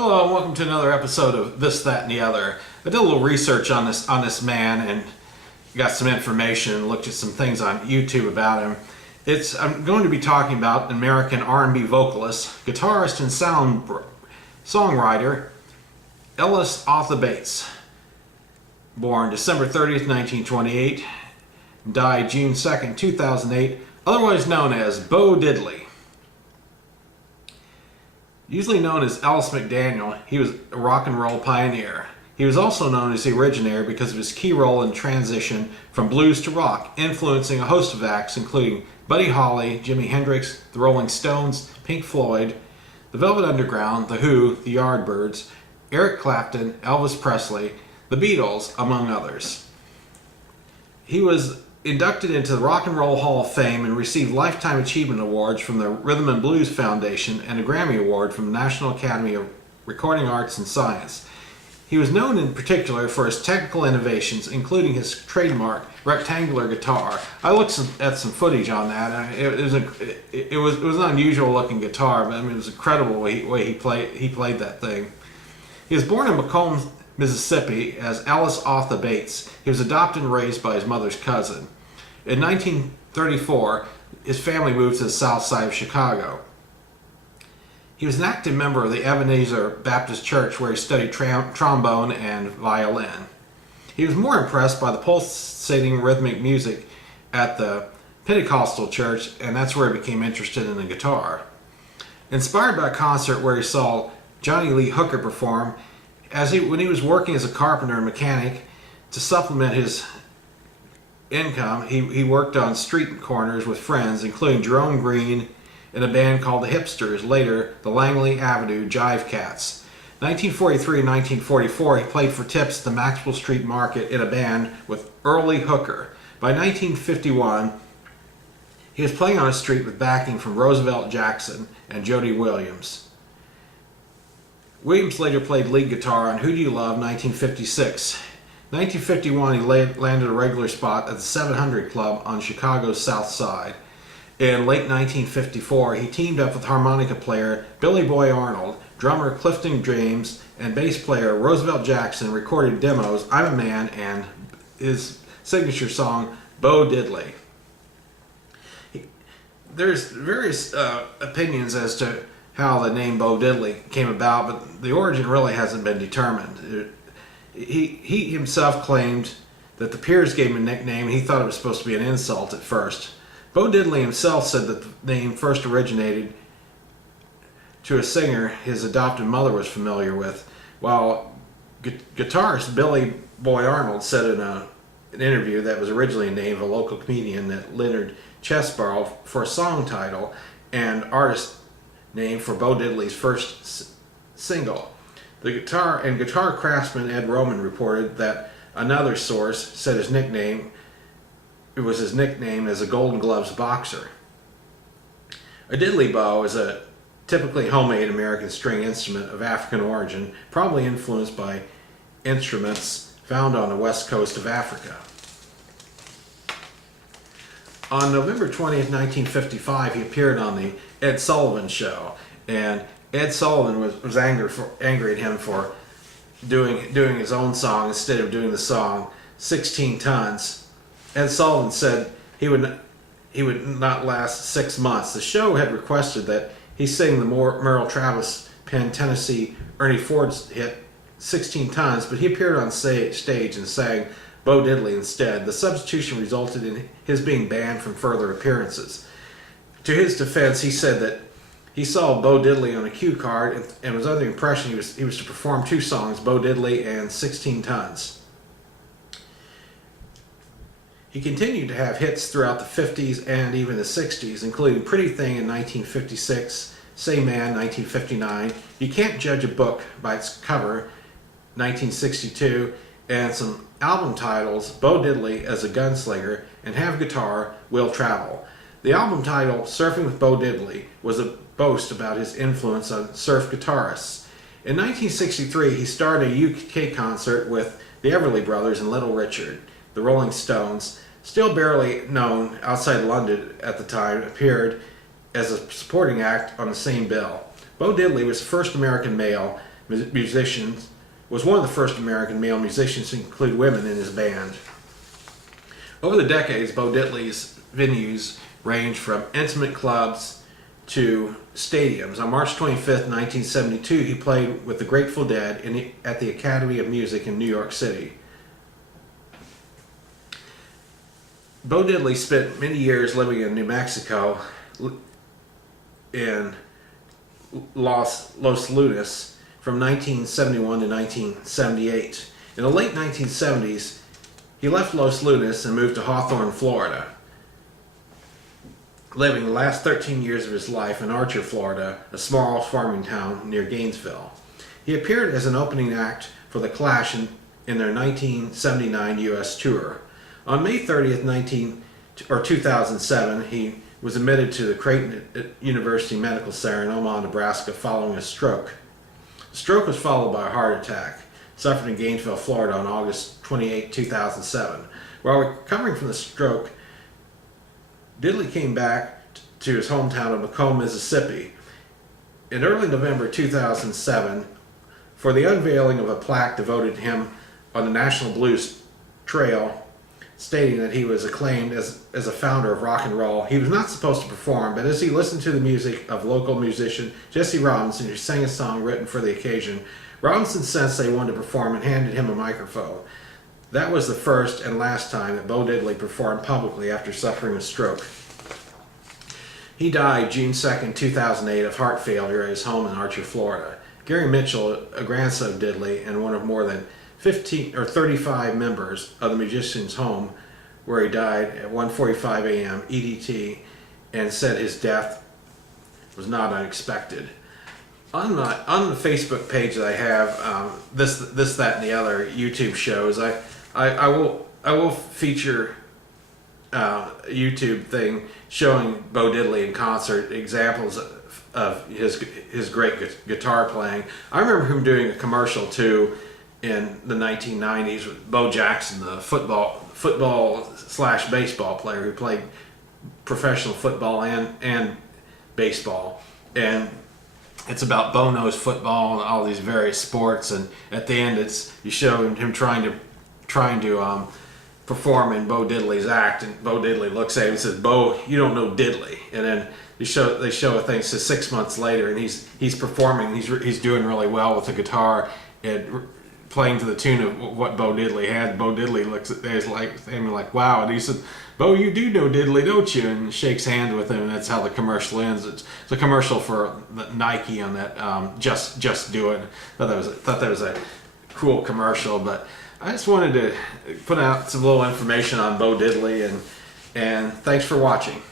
Hello and welcome to another episode of This, That, and the Other. I did a little research on this man and got some information and looked at some things on YouTube about him. I'm going to be talking about an American R&B vocalist, guitarist, and songwriter Ellis Arthur Bates. Born December 30th, 1928, died June 2nd, 2008, otherwise known as Bo Diddley. Usually known as Ellis McDaniel, he was a rock and roll pioneer. He was also known as the originator because of his key role in transition from blues to rock, influencing a host of acts including Buddy Holly, Jimi Hendrix, the Rolling Stones, Pink Floyd, the Velvet Underground, The Who, the Yardbirds, Eric Clapton, Elvis Presley, the Beatles, among others. He was inducted into the Rock and Roll Hall of Fame and received Lifetime Achievement Awards from the Rhythm and Blues Foundation and a Grammy Award from the National Academy of Recording Arts and Science. He was known in particular for his technical innovations, including his trademark rectangular guitar. I looked at some footage on that. It was an unusual looking guitar, but it was incredible the way he played that thing. He was born in Macomb, Mississippi as Ellis Arthur Bates. He was adopted and raised by his mother's cousin. In 1934, his family moved to the south side of Chicago. He was an active member of the Ebenezer Baptist Church where he studied trombone and violin. He was more impressed by the pulsating rhythmic music at the Pentecostal church, and that's where he became interested in the guitar. Inspired by a concert where he saw Johnny Lee Hooker perform, when he was working as a carpenter and mechanic to supplement his income, he worked on street corners with friends, including Jerome Green in a band called the Hipsters, later the Langley Avenue Jive Cats. 1943 and 1944, he played for tips at the Maxwell Street Market in a band with Early Hooker. By 1951, he was playing on a street with backing from Roosevelt Jackson and Jody Williams. Williams later played lead guitar on Who Do You Love, 1956. 1951, he landed a regular spot at the 700 Club on Chicago's South Side. In late 1954, he teamed up with harmonica player Billy Boy Arnold, drummer Clifton James, and bass player Roosevelt Jackson recorded demos I'm a Man and his signature song Bo Diddley. There's various opinions as to how the name Bo Diddley came about, but the origin really hasn't been determined. He himself claimed that the peers gave him a nickname and he thought it was supposed to be an insult at first. Bo Diddley himself said that the name first originated to a singer his adopted mother was familiar with, while guitarist Billy Boy Arnold said in an interview that was originally a name of a local comedian that Leonard Chess borrowed for a song title and artist name for Bo Diddley's first single. The guitar craftsman Ed Roman reported that another source said it was his nickname as a Golden Gloves boxer. A diddley bow is a typically homemade American string instrument of African origin, probably influenced by instruments found on the west coast of Africa. On November 20th, 1955, he appeared on the Ed Sullivan Show, and Ed Sullivan was angry at him for doing his own song instead of doing the song 16 Tons. Ed Sullivan said he would not last 6 months. The show had requested that he sing the Merle Travis penned Tennessee Ernie Ford's hit 16 Tons, but he appeared on stage and sang Bo Diddley instead. The substitution resulted in his being banned from further appearances. To his defense, he said that he saw Bo Diddley on a cue card and was under the impression he was to perform two songs, Bo Diddley and 16 Tons. He continued to have hits throughout the 50s and even the 60s, including Pretty Thing in 1956, Say Man 1959, You Can't Judge a Book by Its Cover 1962, and some album titles, Bo Diddley as a Gunslinger and Have Guitar, Will Travel. The album title, Surfing with Bo Diddley, was a boast about his influence on surf guitarists. In 1963, he starred a UK concert with the Everly Brothers and Little Richard. The Rolling Stones, still barely known outside London at the time, appeared as a supporting act on the same bill. Bo Diddley was the first American male musicians, was one of the first American male musicians to include women in his band. Over the decades, Bo Diddley's venues ranged from intimate clubs to stadiums. On March 25th, 1972, he played with the Grateful Dead at the Academy of Music in New York City. Bo Diddley spent many years living in New Mexico in Los Lunas from 1971 to 1978. In the late 1970s, he left Los Lunas and moved to Hawthorne, Florida, living the last 13 years of his life in Archer, Florida, a small farming town near Gainesville. He appeared as an opening act for The Clash in their 1979 U.S. tour. On May 30th, 2007, he was admitted to the Creighton University Medical Center in Omaha, Nebraska, following a stroke. The stroke was followed by a heart attack, suffered in Gainesville, Florida on August 28, 2007. While recovering from the stroke, Diddley came back to his hometown of Macomb, Mississippi. In early November 2007, for the unveiling of a plaque devoted to him on the National Blues Trail, stating that he was acclaimed as a founder of rock and roll. He was not supposed to perform, but as he listened to the music of local musician Jesse Robinson, who sang a song written for the occasion, Robinson sensed they wanted to perform and handed him a microphone. That was the first and last time that Bo Diddley performed publicly after suffering a stroke. He died June 2, 2008 of heart failure at his home in Archer, Florida. Gary Mitchell, a grandson of Diddley and one of more than 15 or 35 members of the musician's home, where he died at 1:45 a.m. EDT, and said his death was not unexpected. On the Facebook page that I have, this, that, and the other YouTube shows, I will feature a YouTube thing showing Bo Diddley in concert, examples of his great guitar playing. I remember him doing a commercial too in the 1990s with Bo Jackson, the football/baseball player who played professional football and baseball, and it's about Bo knows football and all these various sports, and at the end you show him trying to perform in Bo Diddley's act, and Bo Diddley looks at him and says, "Bo, you don't know Diddley." And then they show a thing, so 6 months later, and he's performing, he's doing really well with the guitar and playing to the tune of what Bo Diddley had. Bo Diddley looks at him like, "Wow," and he said, "Bo, you do know Diddley, don't you?" And shakes hands with him, and that's how the commercial ends. It's a commercial for Nike on that just do it. Thought that was a cool commercial, but I just wanted to put out some little information on Bo Diddley, and thanks for watching.